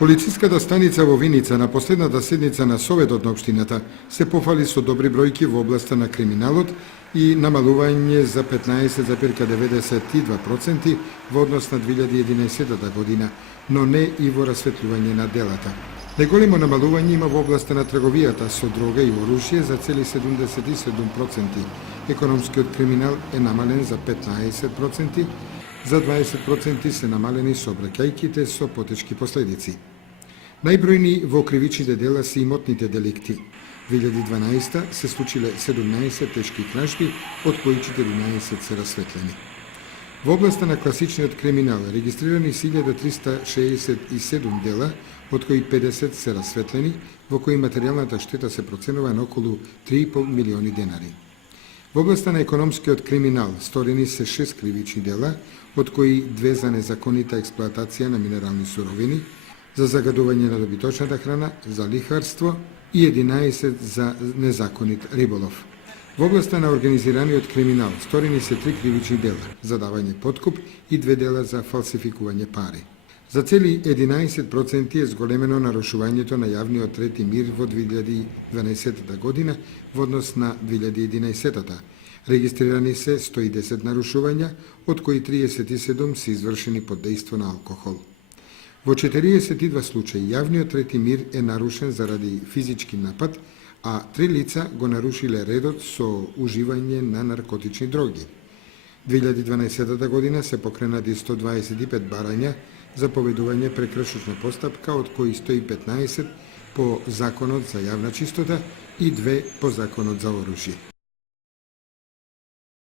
Полициската станица во Виница на последната седница на Советот на Општината се пофали со добри бројки во областа на криминалот и намалување за 15,92% во однос на 2011 година, но не и во расветлување на делата. Најголемо намалување има во областа на трговијата со дрога и оружје за цели 77%. Економскиот криминал е намален за 15%, за 20% се намалени сообраќајките со потешки последици. Најбројни во кривичните дела се имотните деликти. 2012 се случиле 17 тешки кражби, од кои 14 се расветлени. Во областа на класичниот криминал регистрирани 1367 дела, од кои 50 се расветлени, во кои материјалната штета се проценува на околу 3,5 милиони денари. Во областа на економскиот криминал сторени се 6 кривични дела, од кои 2 за незаконита експлоатација на минерални суровини, за загадување на добиточната храна, за лихварство и 11 за незаконит риболов. Во областа на организираниот криминал сторени се 3 кривични дела за давање подкуп и 2 дела за фалсификување пари. За цели 11% е зголемено нарушувањето на јавниот ред и мир во 2012 година во однос на 2011. Регистрирани се 110 нарушувања, од кои 37 се извршени под дејство на алкохол. Во 42 случаи јавниот ред и мир е нарушен заради физички напад, а 3 лица го нарушиле редот со уживање на наркотични дроги. 2012 година се покренати 125 барања за поведување прекршочна постапка, од кои 115 по Законот за јавна чистота и 2 по Законот за оружје.